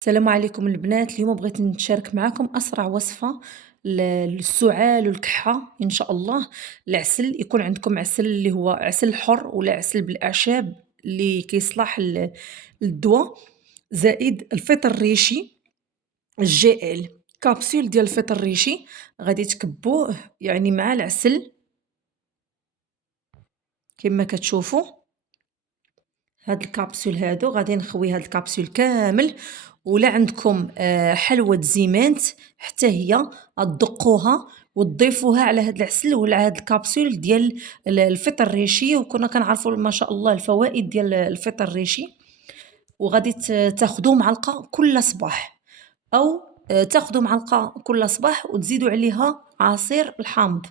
السلام عليكم البنات. اليوم بغيت نتشارك معكم أسرع وصفة للسعال والكحة إن شاء الله. العسل يكون عندكم عسل اللي هو عسل حر ولا عسل بالأعشاب اللي كيصلح للدواء، زائد الفطر الريشي الجائل. كابسول ديال الفطر الريشي غادي تكبوه يعني مع العسل كما كتشوفوا. هاد الكابسول هادو غادي نخوي هاد الكابسول كامل، ولا عندكم حلوة زيمانت حتى هي غتدقوها وتضيفوها على هاد العسل وعلى هاد الكابسول ديال الفطر الريشي. وكنا كنعرفوا ما شاء الله الفوائد ديال الفطر الريشي. وغادي تاخدوا معلقة كل صباح، أو تاخدوا معلقة كل صباح وتزيدوا عليها عصير الحامض.